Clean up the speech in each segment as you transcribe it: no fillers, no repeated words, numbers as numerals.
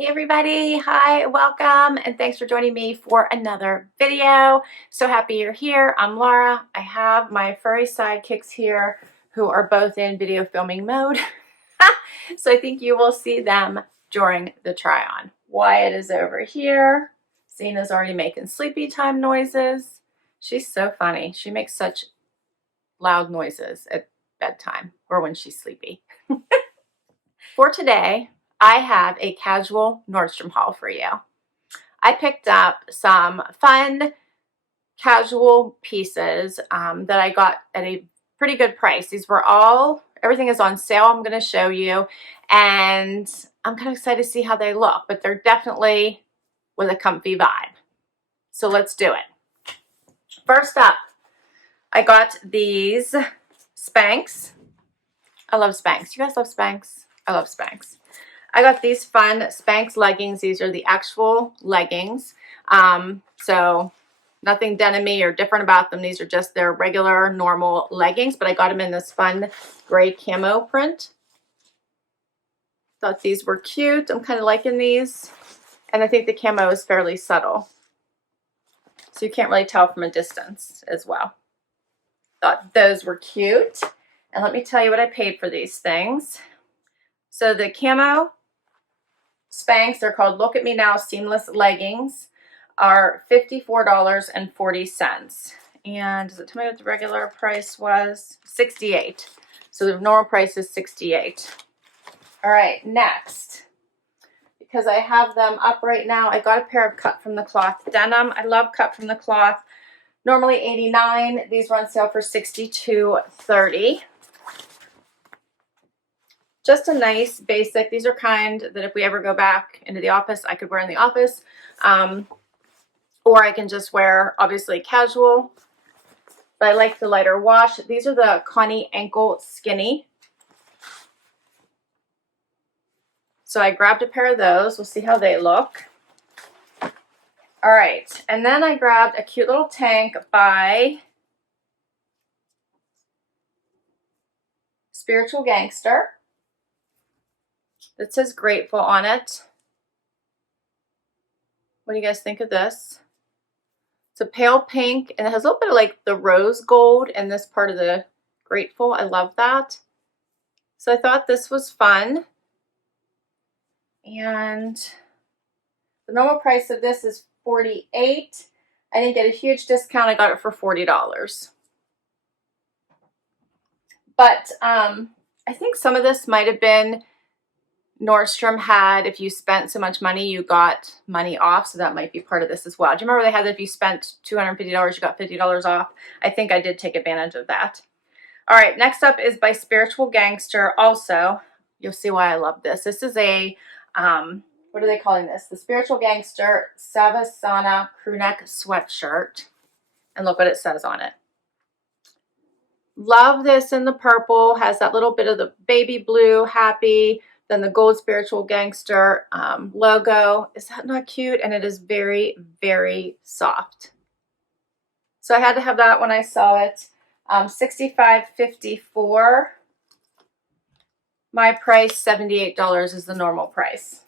Hey everybody, hi, welcome, and thanks for joining me for another video. So happy you're here. I'm Laura. I have my furry sidekicks here who are both in video filming mode. So I think you will see them during the try on. Wyatt is over here. Zena's already making sleepy time noises. She's so funny. She makes such loud noises at bedtime or when she's sleepy. For today, I have a casual Nordstrom haul for you. I picked up some fun casual pieces that I got at a pretty good price. Everything is on sale. I'm going to show you, and I'm kind of excited to see how they look, but they're definitely with a comfy vibe. So let's do it. First up, I got these Spanx. I love Spanx. You guys love Spanx? I love Spanx. I got these fun Spanx leggings. These are the actual leggings. So nothing denim-y or different about them. These are just their regular, normal leggings, but I got them in this fun gray camo print. Thought these were cute. I'm kind of liking these. And I think the camo is fairly subtle, so you can't really tell from a distance as well. Thought those were cute. And let me tell you what I paid for these things. So the camo Spanx, they're called Look at Me Now Seamless Leggings, are $54.40. And does it tell me what the regular price was? $68. So the normal price is $68. All right, next, because I have them up right now, I got a pair of cut from the cloth denim. I love cut from the cloth. Normally $89. These were on sale for $62.30. Just a nice basic. These are kind that if we ever go back into the office, I could wear in the office. Or I can just wear, obviously, casual. But I like the lighter wash. These are the Connie Ankle Skinny. So I grabbed a pair of those. We'll see how they look. All right. And then I grabbed a cute little tank by Spiritual Gangster. It says Grateful on it. What do you guys think of this? It's a pale pink, and it has a little bit of like the rose gold in this part of the Grateful. I love that. So I thought this was fun. And the normal price of this is $48. I didn't get a huge discount. I got it for $40. But I think some of this might have been Nordstrom had, if you spent so much money, you got money off. So that might be part of this as well. Do you remember they had that if you spent $250, you got $50 off? I think I did take advantage of that. All right, next up is by Spiritual Gangster. Also, you'll see why I love this. This is a, what are they calling this? The Spiritual Gangster Savasana crewneck sweatshirt. And look what it says on it. Love this in the purple. Has that little bit of the baby blue, happy. Then the gold Spiritual Gangster logo. Is that not cute? And it is very, very soft. So I had to have that when I saw it. $65.54. My price, $78 is the normal price.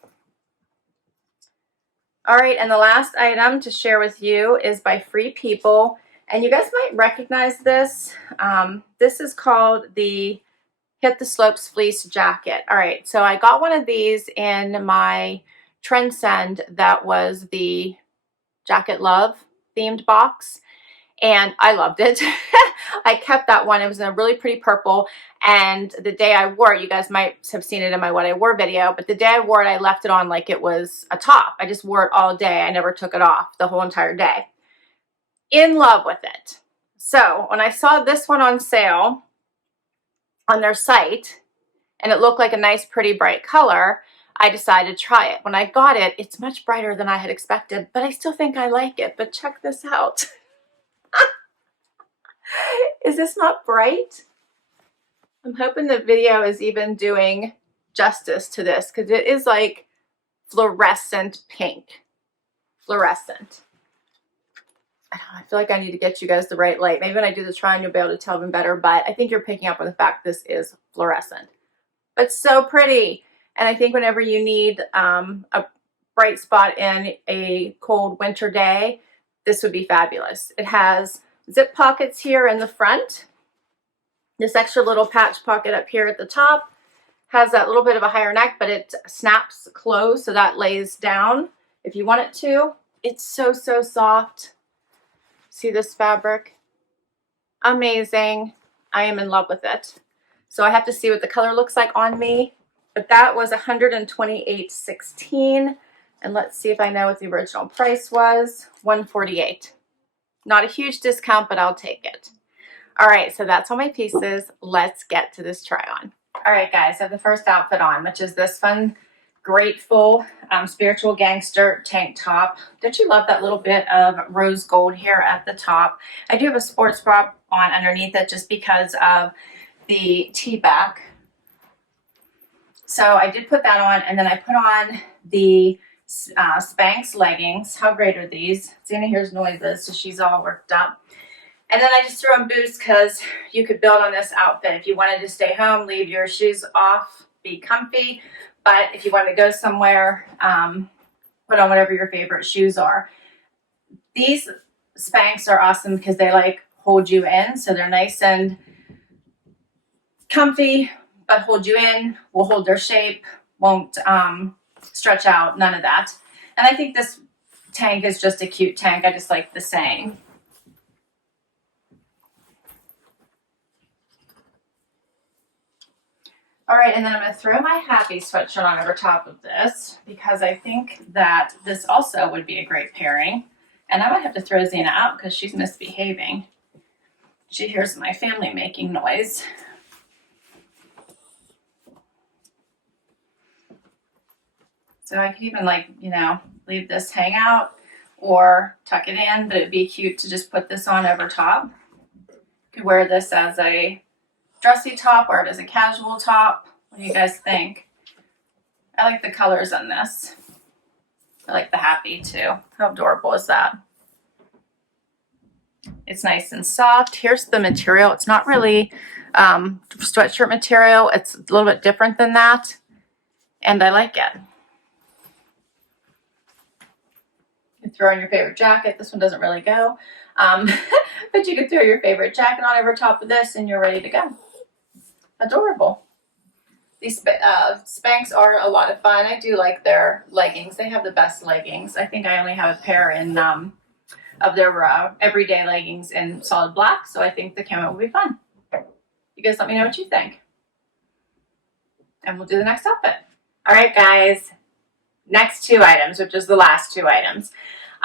All right, and the last item to share with you is by Free People. And you guys might recognize this. This is called the Hit the Slopes Fleece Jacket. All right, so I got one of these in my Trendsend that was the Jacket Love themed box, and I loved it. I kept that one. It was in a really pretty purple, and the day I wore it, you guys might have seen it in my What I Wore video, but the day I wore it, I left it on like it was a top. I just wore it all day. I never took it off the whole entire day. In love with it. So when I saw this one on sale on their site, and it looked like a nice, pretty, bright color, I decided to try it. When I got it, it's much brighter than I had expected, but I still think I like it. But check this out. Is this not bright? I'm hoping the video is even doing justice to this, because it is like fluorescent pink. Fluorescent. I feel like I need to get you guys the right light. Maybe when I do the try on, you'll be able to tell them better, but I think you're picking up on the fact this is fluorescent. But so pretty. And I think whenever you need a bright spot in a cold winter day, this would be fabulous. It has zip pockets here in the front. This extra little patch pocket up here at the top has that little bit of a higher neck, but it snaps closed so that lays down if you want it to. It's so, so soft. See this fabric? Amazing. I am in love with it. So I have to see what the color looks like on me. But that was $128.16. And let's see if I know what the original price was. $148. Not a huge discount, but I'll take it. All right, so that's all my pieces. Let's get to this try on. All right, guys, I have the first outfit on, which is this fun, grateful, spiritual gangster tank top. Don't you love that little bit of rose gold here at the top? I do have a sports bra on underneath it just because of the T-back. So I did put that on, and then I put on the Spanx leggings. How great are these? Zena hears noises, so she's all worked up. And then I just threw on boots because you could build on this outfit. If you wanted to stay home, leave your shoes off, be comfy. But if you want to go somewhere, put on whatever your favorite shoes are. These Spanx are awesome because they like hold you in. So they're nice and comfy, but hold you in, will hold their shape, won't stretch out, none of that. And I think this tank is just a cute tank. I just like the saying. All right, and then I'm going to throw my Happy sweatshirt on over top of this because I think that this also would be a great pairing. And I might have to throw Zena out because she's misbehaving. She hears my family making noise. So I could even, like, you know, leave this hang out or tuck it in, but it'd be cute to just put this on over top. Could wear this as a dressy top, wear it as a casual top. What do you guys think? I like the colors on this. I like the Happy too. How adorable is that? It's nice and soft. Here's the material. It's not really sweatshirt material. It's a little bit different than that. And I like it. You throw on your favorite jacket. This one doesn't really go. But you could throw your favorite jacket on over top of this and you're ready to go. Adorable. These Spanx are a lot of fun. I do like their leggings. They have the best leggings. I think I only have a pair in of their everyday leggings in solid black, so I think the camo will be fun. You guys let me know what you think. And we'll do the next outfit. All right, guys. Next two items, which is the last two items.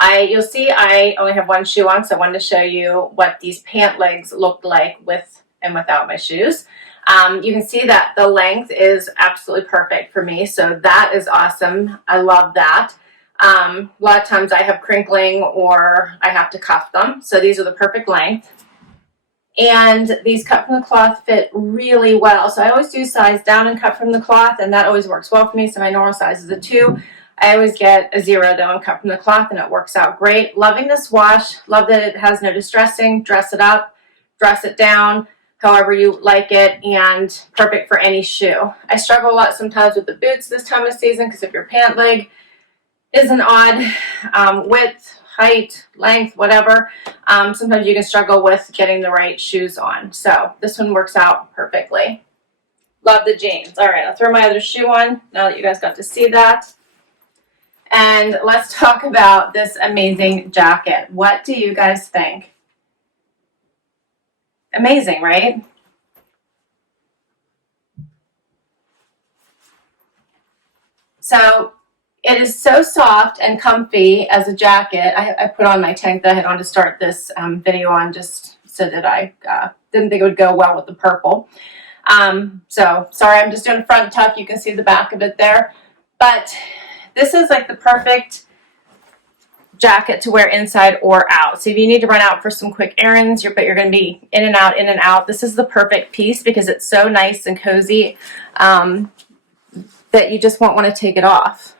You'll see I only have one shoe on, so I wanted to show you what these pant legs looked like with and without my shoes. You can see that the length is absolutely perfect for me, so that is awesome. I love that. A lot of times I have crinkling or I have to cuff them, so these are the perfect length. And these cut from the cloth fit really well, so I always do size down and cut from the cloth, and that always works well for me. So my normal size is a 2. I always get a 0 though and cut from the cloth, and it works out great. Loving this wash. Love that it has no distressing. Dress it up, dress it down, however you like it, and perfect for any shoe. I struggle a lot sometimes with the boots this time of season because if your pant leg is an odd width, height, length, whatever, sometimes you can struggle with getting the right shoes on. So this one works out perfectly. Love the jeans. All right, I'll throw my other shoe on now that you guys got to see that. And let's talk about this amazing jacket. What do you guys think? Amazing, right? So it is so soft and comfy as a jacket. I put on my tank that I had on to start this video on just so that I didn't think it would go well with the purple. So sorry, I'm just doing a front tuck. You can see the back of it there. But this is like the perfect jacket to wear inside or out. So if you need to run out for some quick errands, but you're going to be in and out, this is the perfect piece because it's so nice and cozy that you just won't want to take it off.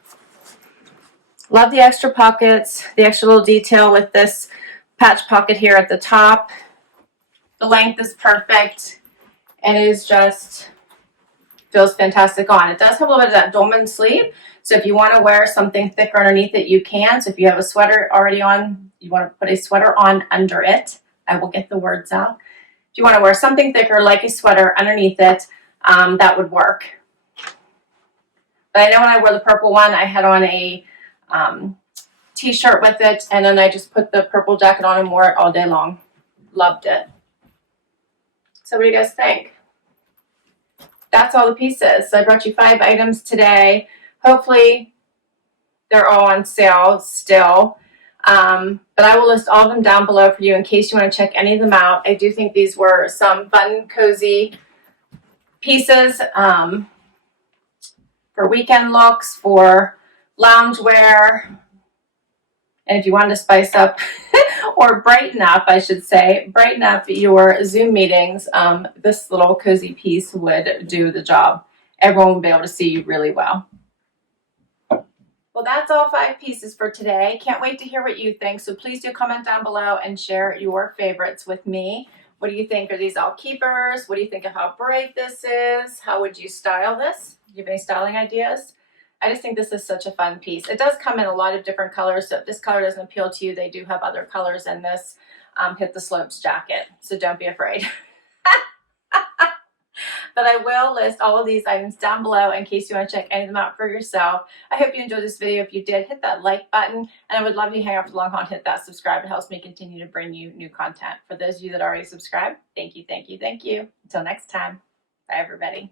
Love the extra pockets, the extra little detail with this patch pocket here at the top. The length is perfect, and it is just feels fantastic on. It does have a little bit of that dolman sleeve, so if you want to wear something thicker underneath it, you can. So if you have a sweater already on, you want to put a sweater on under it. I will get the words out. If you want to wear something thicker like a sweater underneath it, that would work. But I know when I wore the purple one, I had on a t-shirt with it, and then I just put the purple jacket on and wore it all day long. Loved it. So what do you guys think? That's all the pieces. So I brought you 5 items today. Hopefully they're all on sale still. But I will list all of them down below for you in case you want to check any of them out. I do think these were some fun, cozy pieces for weekend looks, for loungewear. And if you wanted to spice up or brighten up, I should say, brighten up your Zoom meetings, this little cozy piece would do the job. Everyone will be able to see you really well. Well, that's all 5 pieces for today. Can't wait to hear what you think. So please do comment down below and share your favorites with me. What do you think? Are these all keepers? What do you think of how bright this is? How would you style this? Do you have any styling ideas? I just think this is such a fun piece. It does come in a lot of different colors, so if this color doesn't appeal to you, they do have other colors in this Hit the Slopes jacket, so don't be afraid. But I will list all of these items down below in case you want to check any of them out for yourself. I hope you enjoyed this video. If you did, hit that like button, and I would love you to hang out for the long haul and hit that subscribe. It helps me continue to bring you new content. For those of you that already subscribed, thank you, thank you, thank you. Until next time, bye everybody.